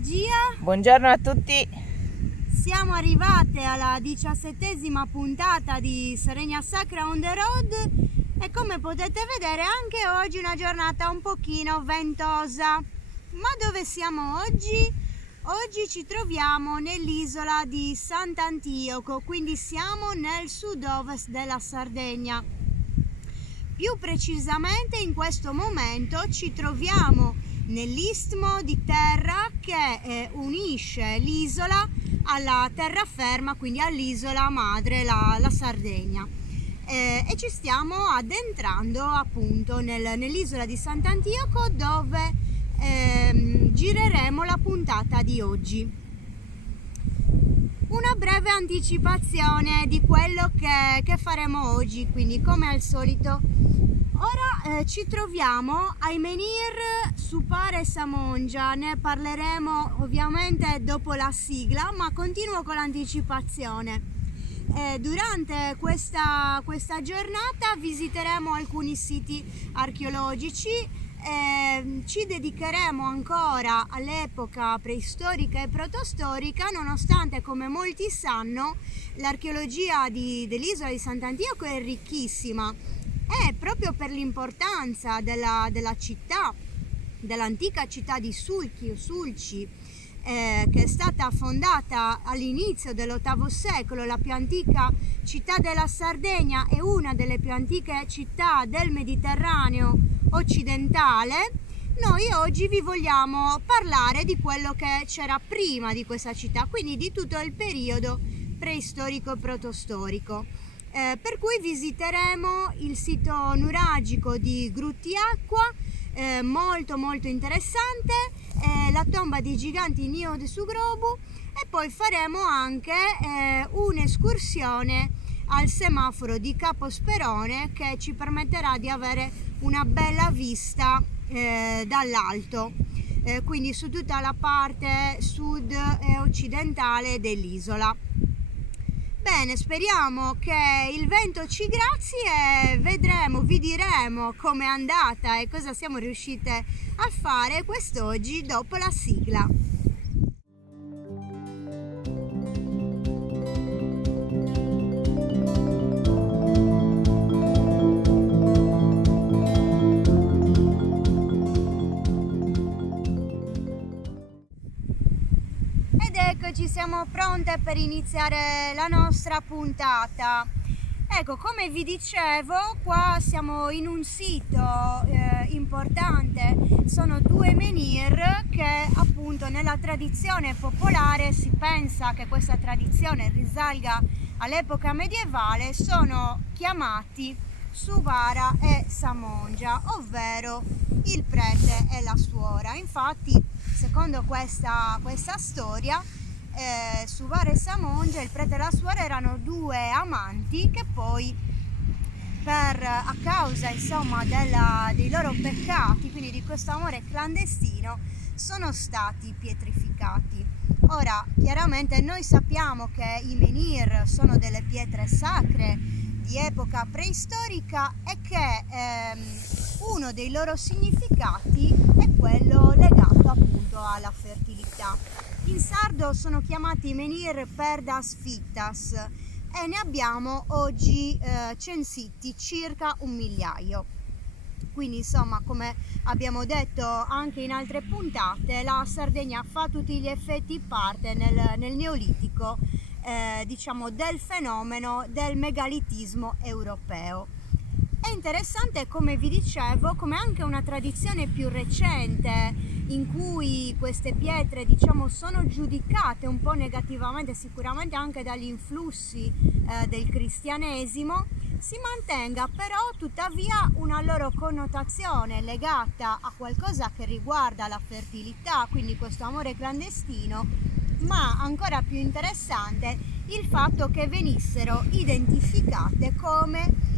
regia. Buongiorno a tutti. Siamo arrivate alla 17ª puntata di Sardegna Sacra on the road e come potete vedere anche oggi una giornata un pochino ventosa. Ma dove siamo oggi? Oggi ci troviamo nell'isola di Sant'Antioco, quindi siamo nel sud-ovest della Sardegna. Più precisamente in questo momento ci troviamo nell'istmo di terra che unisce l'isola alla terraferma, quindi all'isola madre, la Sardegna, e ci stiamo addentrando appunto nell'isola di Sant'Antioco dove gireremo la puntata di oggi. Una breve anticipazione di quello che faremo oggi, quindi come al solito. Ora ci troviamo a Imenir su Pare Samongia, ne parleremo ovviamente dopo la sigla, ma continuo con l'anticipazione. Durante questa giornata visiteremo alcuni siti archeologici, ci dedicheremo ancora all'epoca preistorica e protostorica, nonostante, come molti sanno, l'archeologia dell'isola di Sant'Antioco è ricchissima. E proprio per l'importanza della città, dell'antica città di Sulci, che è stata fondata all'inizio dell'VIII secolo, la più antica città della Sardegna e una delle più antiche città del Mediterraneo occidentale, noi oggi vi vogliamo parlare di quello che c'era prima di questa città, quindi di tutto il periodo preistorico e protostorico. Per cui visiteremo il sito nuragico di Gruttiacqua, molto interessante, la tomba dei giganti Niod su Grobu, e poi faremo anche un'escursione al semaforo di Caposperone che ci permetterà di avere una bella vista dall'alto, quindi su tutta la parte sud e occidentale dell'isola. Bene, speriamo che il vento ci grazi e vi diremo com'è andata e cosa siamo riuscite a fare quest'oggi dopo la sigla. Eccoci, siamo pronte per iniziare la nostra puntata. Ecco, come vi dicevo, qua siamo in un sito importante, sono due menhir che appunto nella tradizione popolare, si pensa che questa tradizione risalga all'epoca medievale, sono chiamati Suvara e Samongia, ovvero il prete e la suora. Infatti, secondo questa storia, Suvara e Samongia, il prete e la suora, erano due amanti che poi a causa insomma dei loro peccati, quindi di questo amore clandestino, sono stati pietrificati. Ora, chiaramente noi sappiamo che i menhir sono delle pietre sacre di epoca preistorica e che uno dei loro significati è quello legato appunto alla fertilità. In sardo sono chiamati menhir perdas fictas e ne abbiamo oggi censiti circa 1.000.000. Quindi insomma, come abbiamo detto anche in altre puntate, la Sardegna fa a tutti gli effetti parte nel neolitico diciamo del fenomeno del megalitismo europeo. È interessante, come vi dicevo, come anche una tradizione più recente in cui queste pietre diciamo sono giudicate un po' negativamente, sicuramente anche dagli influssi del cristianesimo, si mantenga però tuttavia una loro connotazione legata a qualcosa che riguarda la fertilità, quindi questo amore clandestino, ma ancora più interessante il fatto che venissero identificate come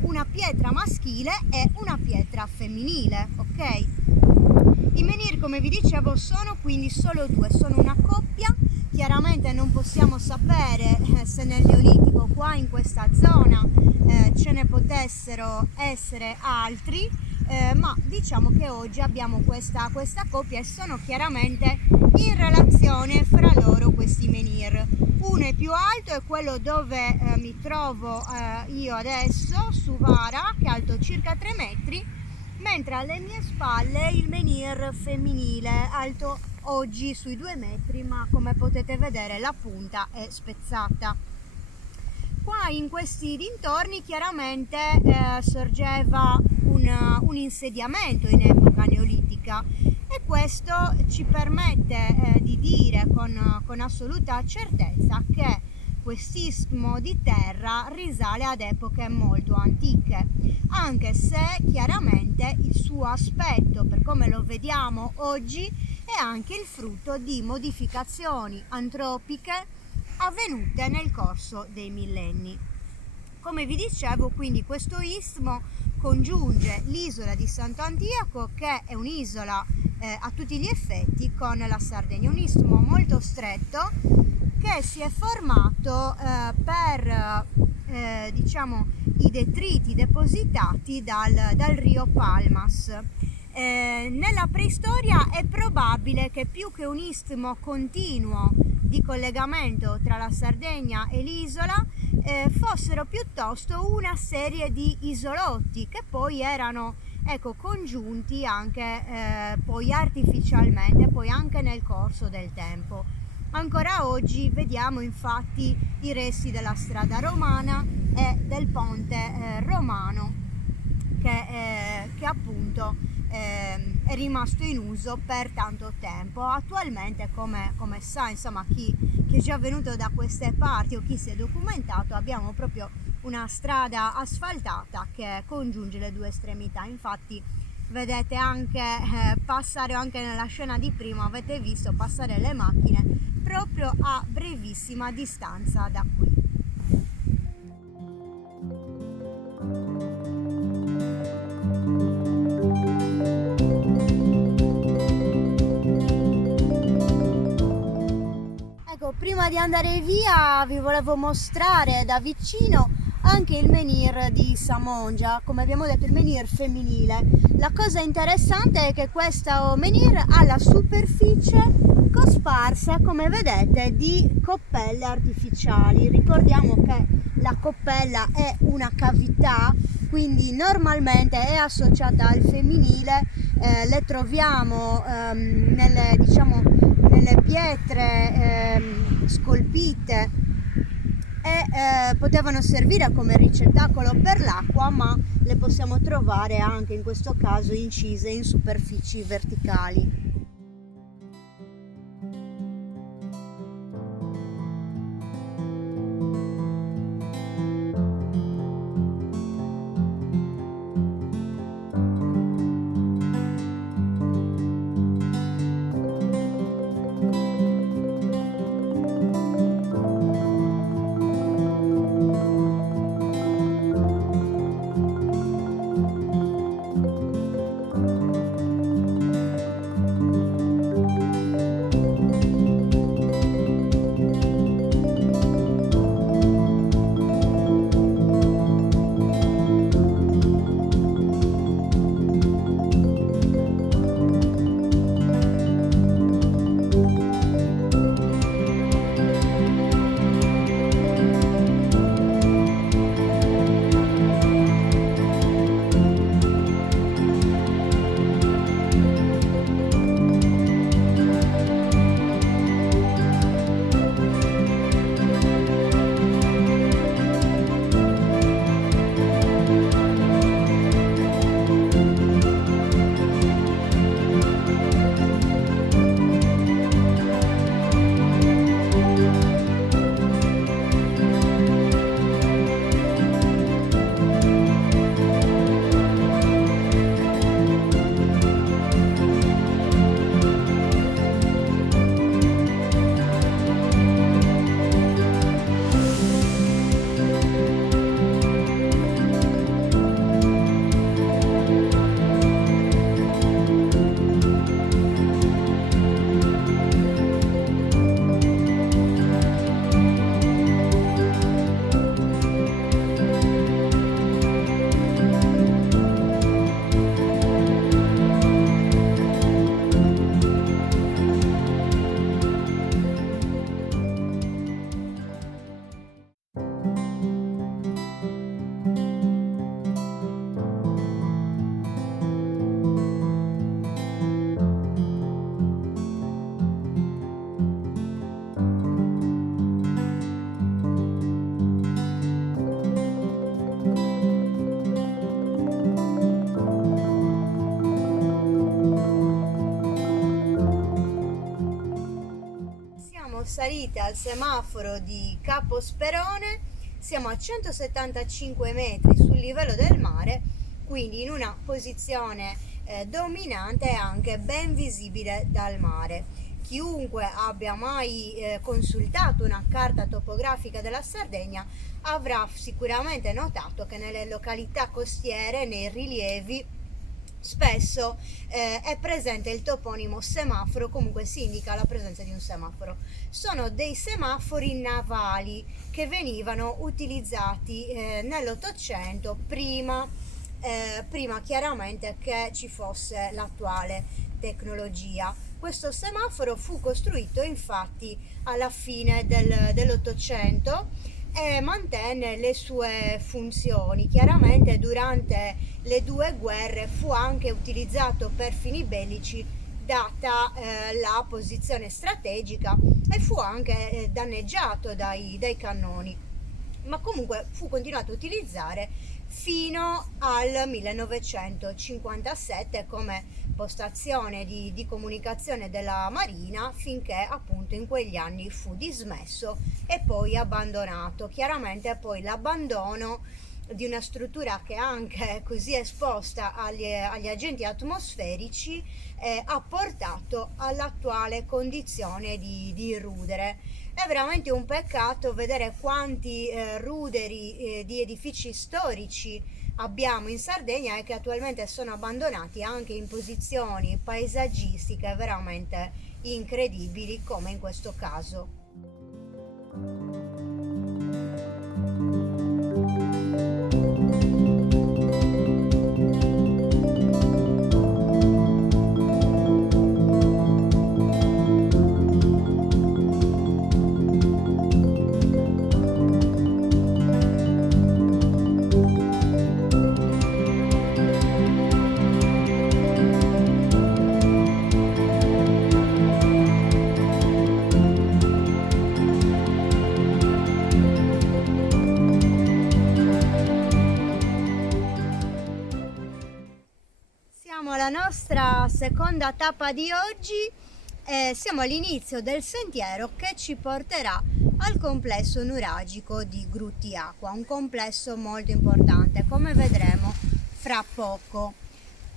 una pietra maschile e una pietra femminile, ok? I menhir, come vi dicevo, sono quindi solo due, sono una coppia. Chiaramente non possiamo sapere se nel Neolitico qua in questa zona ce ne potessero essere altri, ma diciamo che oggi abbiamo questa coppia e sono chiaramente in di menhir. Uno è più alto, è quello dove mi trovo io adesso, su Vara, che è alto circa 3 metri, mentre alle mie spalle il menhir femminile, alto oggi sui 2 metri, ma come potete vedere la punta è spezzata. Qua in questi dintorni chiaramente sorgeva un insediamento in epoca neolitica, e questo ci permette di dire con assoluta certezza che quest'istmo di terra risale ad epoche molto antiche, anche se chiaramente il suo aspetto, per come lo vediamo oggi, è anche il frutto di modificazioni antropiche avvenute nel corso dei millenni. Come vi dicevo, quindi questo istmo congiunge l'isola di Sant'Antioco, che è un'isola a tutti gli effetti, con la Sardegna, un istmo molto stretto che si è formato per diciamo i detriti depositati dal rio Palmas. Nella preistoria è probabile che più che un istmo continuo di collegamento tra la Sardegna e l'isola fossero piuttosto una serie di isolotti che poi erano congiunti anche poi artificialmente, poi anche nel corso del tempo. Ancora oggi vediamo infatti i resti della strada romana e del ponte romano che appunto è rimasto in uso per tanto tempo. Attualmente, come sa insomma chi è già venuto da queste parti o chi si è documentato, abbiamo proprio una strada asfaltata che congiunge le due estremità. Infatti vedete anche passare, anche nella scena di prima avete visto passare le macchine proprio a brevissima distanza da qui. Prima di andare via vi volevo mostrare da vicino anche il menhir di Samongia, come abbiamo detto il menhir femminile. La cosa interessante è che questo menhir ha la superficie cosparsa, come vedete, di coppelle artificiali. Ricordiamo che la coppella è una cavità, quindi normalmente è associata al femminile, le troviamo nelle pietre scolpite e potevano servire come ricettacolo per l'acqua, ma le possiamo trovare anche in questo caso incise in superfici verticali. siamo salite al semaforo di Capo Sperone, siamo a 175 metri sul livello del mare, quindi in una posizione dominante e anche ben visibile dal mare. Chiunque abbia mai consultato una carta topografica della Sardegna avrà sicuramente notato che nelle località costiere, nei rilievi, spesso è presente il toponimo semaforo, comunque si indica la presenza di un semaforo. Sono dei semafori navali che venivano utilizzati nell'Ottocento, prima chiaramente che ci fosse l'attuale tecnologia. Questo semaforo fu costruito infatti alla fine dell'Ottocento e mantenne le sue funzioni. Chiaramente durante le due guerre fu anche utilizzato per fini bellici, data la posizione strategica, e fu anche danneggiato dai cannoni, ma comunque fu continuato a utilizzare fino al 1957 come postazione di comunicazione della Marina, finché appunto in quegli anni fu dismesso e poi abbandonato. Chiaramente poi l'abbandono di una struttura che è anche così esposta agli agenti atmosferici ha portato all'attuale condizione di rudere. È veramente un peccato vedere quanti ruderi di edifici storici abbiamo in Sardegna e che attualmente sono abbandonati anche in posizioni paesaggistiche veramente incredibili, come in questo caso. La nostra seconda tappa di oggi, siamo all'inizio del sentiero che ci porterà al complesso nuragico di Gruttiacqua, un complesso molto importante, come vedremo fra poco.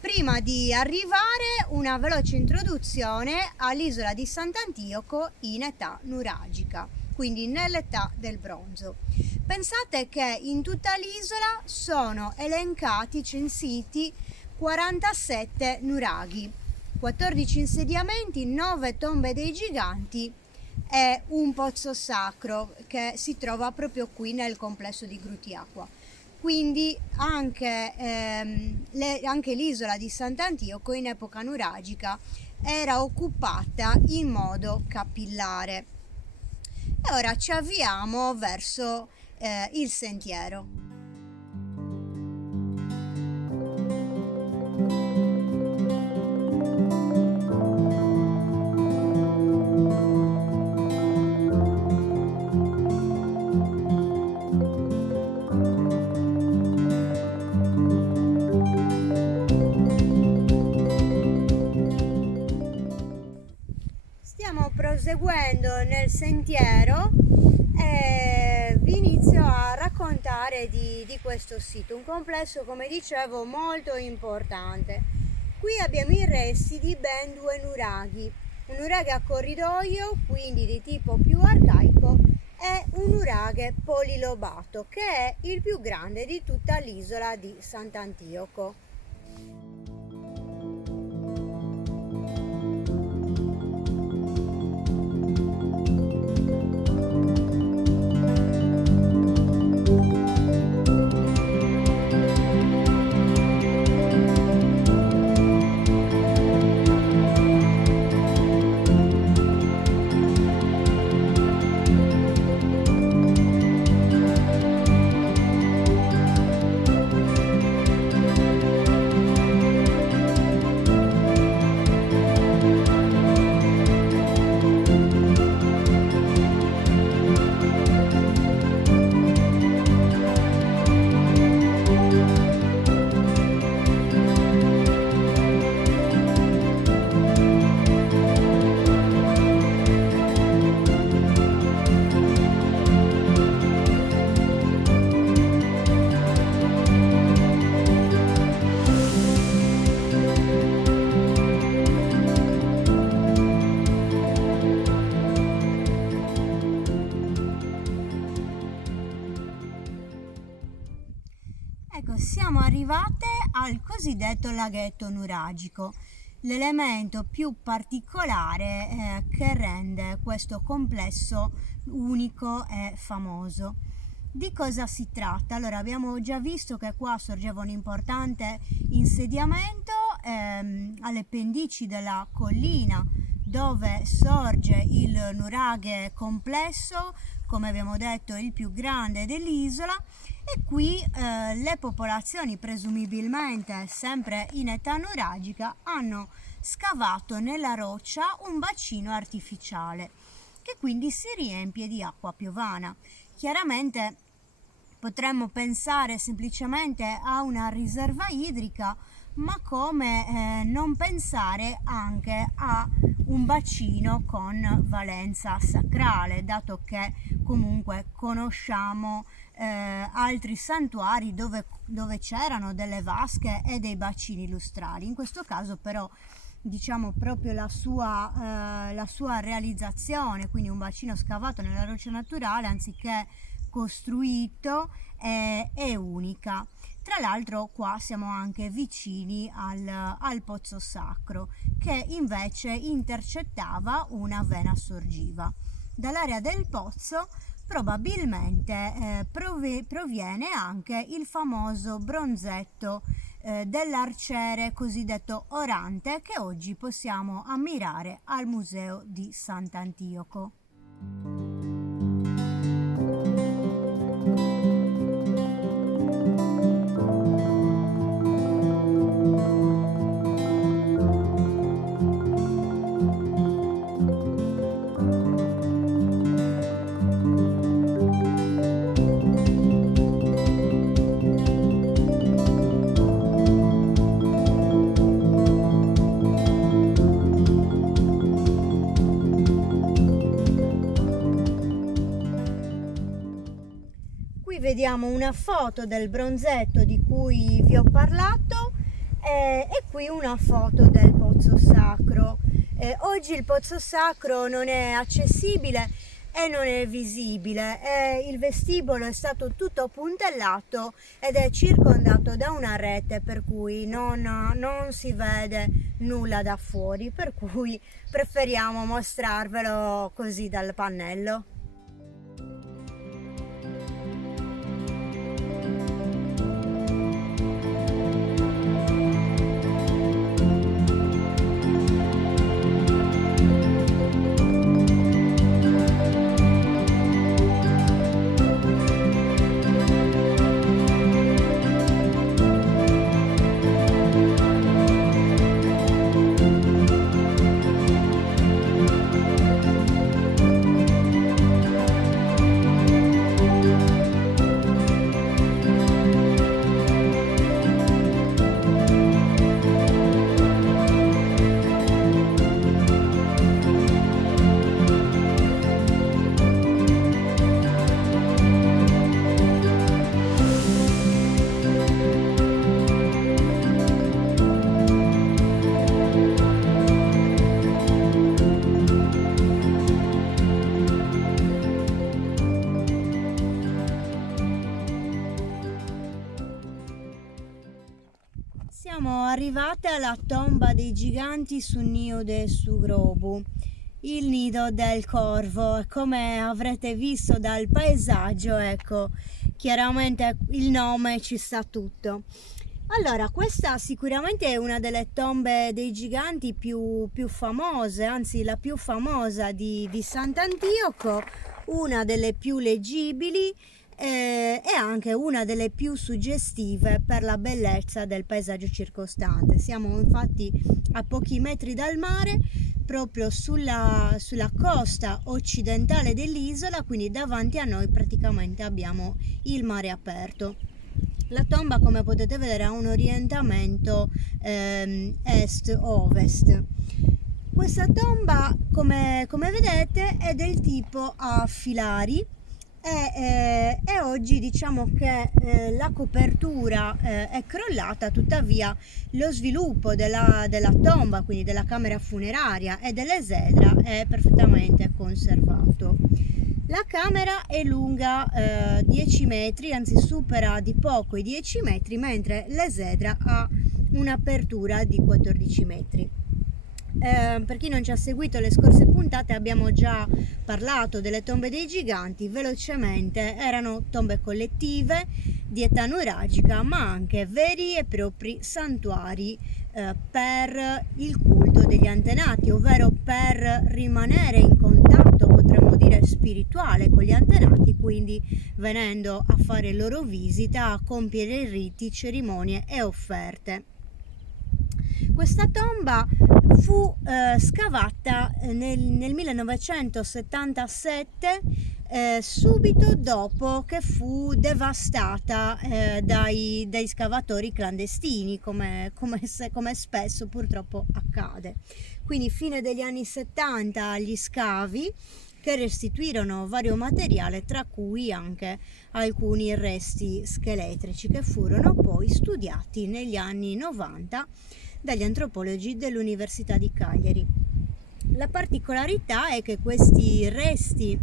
Prima di arrivare, una veloce introduzione all'isola di Sant'Antioco in età nuragica, quindi nell'età del bronzo. Pensate che in tutta l'isola sono elencati, censiti 47 nuraghi, 14 insediamenti, 9 tombe dei giganti e un pozzo sacro che si trova proprio qui nel complesso di Gruttiacqua. Quindi anche l'isola di Sant'Antioco in epoca nuragica era occupata in modo capillare. E ora ci avviamo verso il sentiero. Proseguendo nel sentiero vi inizio a raccontare di questo sito, un complesso, come dicevo, molto importante. Qui abbiamo i resti di ben 2 nuraghi, un nuraghe a corridoio, quindi di tipo più arcaico, e un nuraghe polilobato, che è il più grande di tutta l'isola di Sant'Antioco. siamo arrivate al cosiddetto laghetto nuragico, l'elemento più particolare che rende questo complesso unico e famoso. Di cosa si tratta? Allora, abbiamo già visto che qua sorgeva un importante insediamento alle pendici della collina dove sorge il nuraghe complesso, come abbiamo detto il più grande dell'isola, e qui le popolazioni, presumibilmente sempre in età nuragica, hanno scavato nella roccia un bacino artificiale che quindi si riempie di acqua piovana. Chiaramente potremmo pensare semplicemente a una riserva idrica, ma come non pensare anche a un bacino con valenza sacrale, dato che comunque conosciamo altri santuari dove c'erano delle vasche e dei bacini lustrali. In questo caso però diciamo proprio la sua realizzazione, quindi un bacino scavato nella roccia naturale anziché costruito, è unica. Tra l'altro qua siamo anche vicini al pozzo sacro, che invece intercettava una vena sorgiva. Dall'area del pozzo probabilmente proviene anche il famoso bronzetto dell'arciere cosiddetto Orante, che oggi possiamo ammirare al Museo di Sant'Antioco. Vediamo una foto del bronzetto di cui vi ho parlato e qui una foto del pozzo sacro. Oggi il pozzo sacro non è accessibile e non è visibile, il vestibolo è stato tutto puntellato ed è circondato da una rete, per cui non si vede nulla da fuori, per cui preferiamo mostrarvelo così dal pannello. Siamo arrivate alla tomba dei giganti su Niude e su Grobu, il nido del corvo, e come avrete visto dal paesaggio, ecco, chiaramente il nome ci sta tutto. Allora, questa sicuramente è una delle tombe dei giganti più famose, anzi la più famosa di Sant'Antioco, una delle più leggibili e anche una delle più suggestive per la bellezza del paesaggio circostante. Siamo infatti a pochi metri dal mare, proprio sulla costa occidentale dell'isola, quindi davanti a noi praticamente abbiamo il mare aperto. La tomba, come potete vedere, ha un orientamento est-ovest. Questa tomba, come vedete, è del tipo a filari, e oggi diciamo che la copertura è crollata, tuttavia lo sviluppo della tomba, quindi della camera funeraria e dell'esedra, è perfettamente conservato. La camera è lunga 10 metri, anzi supera di poco i 10 metri, mentre l'esedra ha un'apertura di 14 metri. Per chi non ci ha seguito le scorse puntate, abbiamo già parlato delle tombe dei giganti. Velocemente, erano tombe collettive di età nuragica, ma anche veri e propri santuari per il culto degli antenati, ovvero per rimanere in contatto, potremmo dire, spirituale con gli antenati, quindi venendo a fare loro visita, a compiere riti, cerimonie e offerte. Questa tomba fu scavata nel 1977, subito dopo che fu devastata dai scavatori clandestini, come spesso purtroppo accade. Quindi fine degli anni 70 gli scavi, che restituirono vario materiale, tra cui anche alcuni resti scheletrici, che furono poi studiati negli anni 90 dagli antropologi dell'Università di Cagliari. La particolarità è che questi resti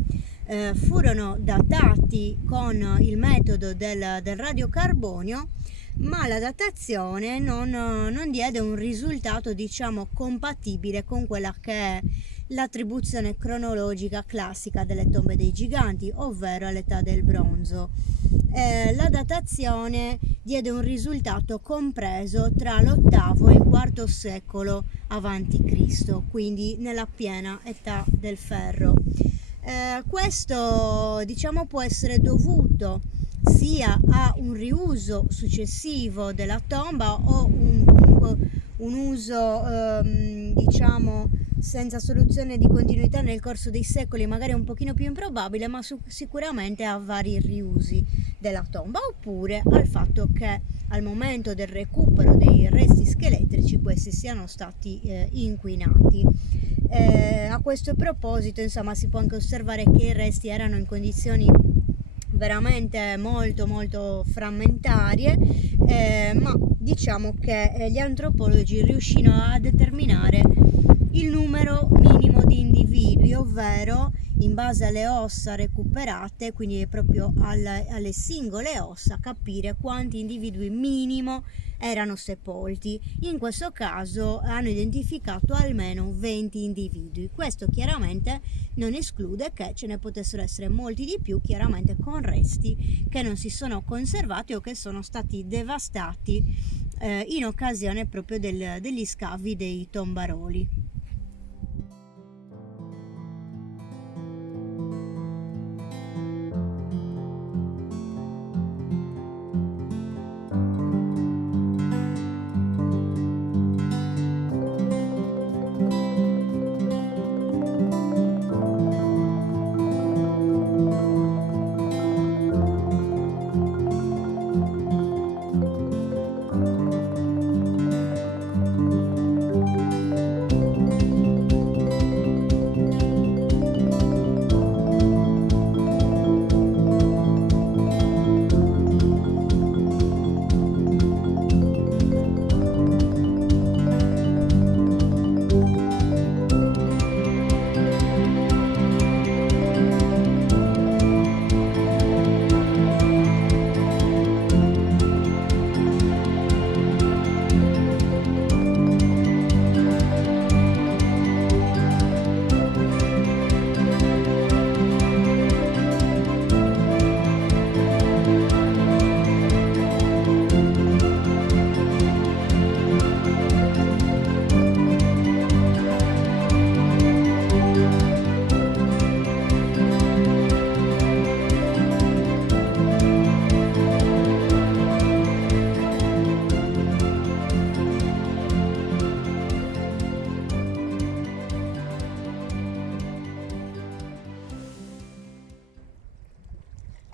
furono datati con il metodo del radiocarbonio, ma la datazione non diede un risultato, diciamo, compatibile con quella che è l'attribuzione cronologica classica delle tombe dei giganti, ovvero all'età del bronzo. La datazione diede un risultato compreso tra l'VIII e il IV secolo a.C., quindi nella piena età del ferro. Questo, diciamo, può essere dovuto sia a un riuso successivo della tomba o un uso diciamo senza soluzione di continuità nel corso dei secoli, magari un pochino più improbabile, ma sicuramente a vari riusi della tomba, oppure al fatto che al momento del recupero dei resti scheletrici questi siano stati inquinati. A questo proposito, insomma, si può anche osservare che i resti erano in condizioni veramente molto frammentarie, ma diciamo che gli antropologi riuscirono a determinare il numero minimo di individui, ovvero in base alle ossa recuperate, quindi proprio alle singole ossa, capire quanti individui minimo erano sepolti. In questo caso hanno identificato almeno 20 individui. Questo chiaramente non esclude che ce ne potessero essere molti di più, chiaramente con resti che non si sono conservati o che sono stati devastati in occasione proprio degli scavi dei tombaroli.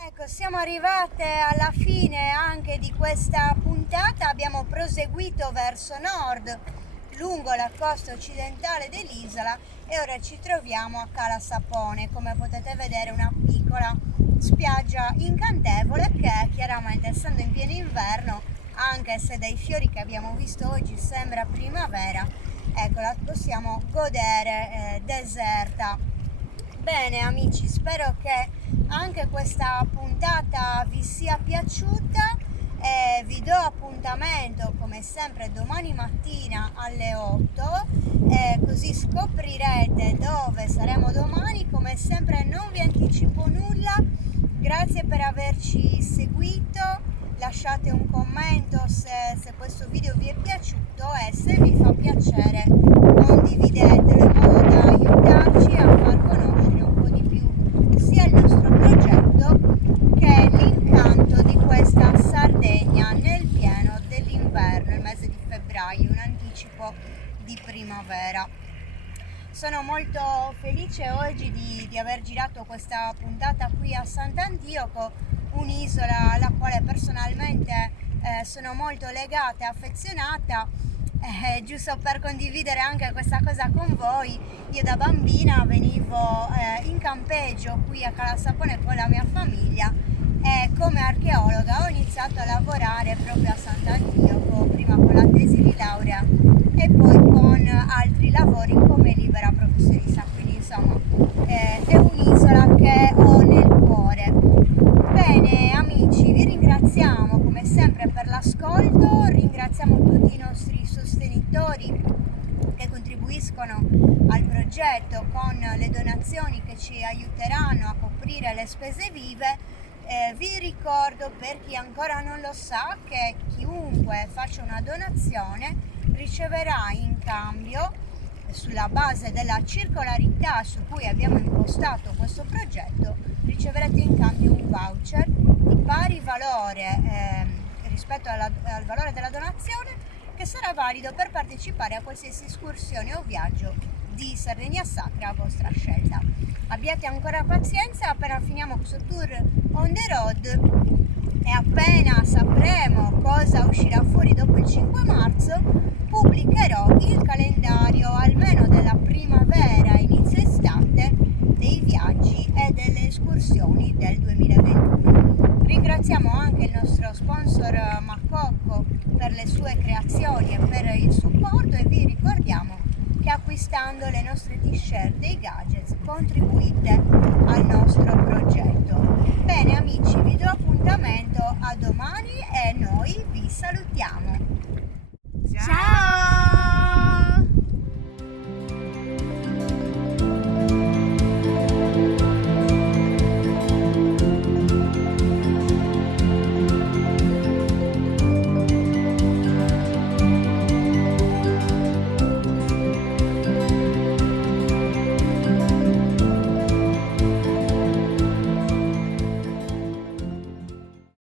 Ecco, siamo arrivate alla fine anche di questa puntata, abbiamo proseguito verso nord lungo la costa occidentale dell'isola e ora ci troviamo a Cala Sapone. Come potete vedere, una piccola spiaggia incantevole che chiaramente, essendo in pieno inverno, anche se dai fiori che abbiamo visto oggi sembra primavera, ecco, la possiamo godere deserta. Bene amici, spero che anche questa puntata vi sia piaciuta e vi do appuntamento come sempre domani mattina alle 8, così scoprirete dove saremo domani. Come sempre non vi anticipo nulla. Grazie per averci seguito, lasciate un commento se questo video vi è piaciuto e se vi fa piacere condividetelo in modo da aiutarci a far conoscere un po' di più sia il nostro progetto che l'incanto di questa Sardegna nel pieno dell'inverno, il mese di febbraio, un anticipo di primavera. Sono molto felice oggi di aver girato questa puntata qui a Sant'Antioco, un'isola alla quale personalmente sono molto legata e affezionata. Giusto per condividere anche questa cosa con voi, io da bambina venivo in campeggio qui a Cala Sapone con la mia famiglia e come archeologa ho iniziato a lavorare proprio a Sant'Antioco, prima con la tesi di laurea e poi con altri lavori come libera professionista, quindi insomma è un'isola che ho nel cuore. Bene amici, vi ringraziamo come sempre per l'ascolto, ringraziamo tutti i nostri sostenitori che contribuiscono al progetto con le donazioni che ci aiuteranno a coprire le spese vive. Vi ricordo, per chi ancora non lo sa, che chiunque faccia una donazione riceverà in cambio, sulla base della circolarità su cui abbiamo impostato questo progetto, riceverete in cambio un voucher di pari valore rispetto al valore della donazione, che sarà valido per partecipare a qualsiasi escursione o viaggio di Sardegna Sacra a vostra scelta. Abbiate ancora pazienza, appena finiamo questo tour on the road e appena sapremo cosa uscirà fuori dopo il 5 marzo, pubblicherò il calendario almeno della primavera, inizio estate, dei viaggi e delle escursioni del 2021. Ringraziamo anche il nostro sponsor Macocco per le sue creazioni e per il supporto e vi ricordiamo che acquistando le nostre t-shirt e i gadgets contribuite al nostro progetto. Bene amici, vi do appuntamento a domani e noi vi salutiamo.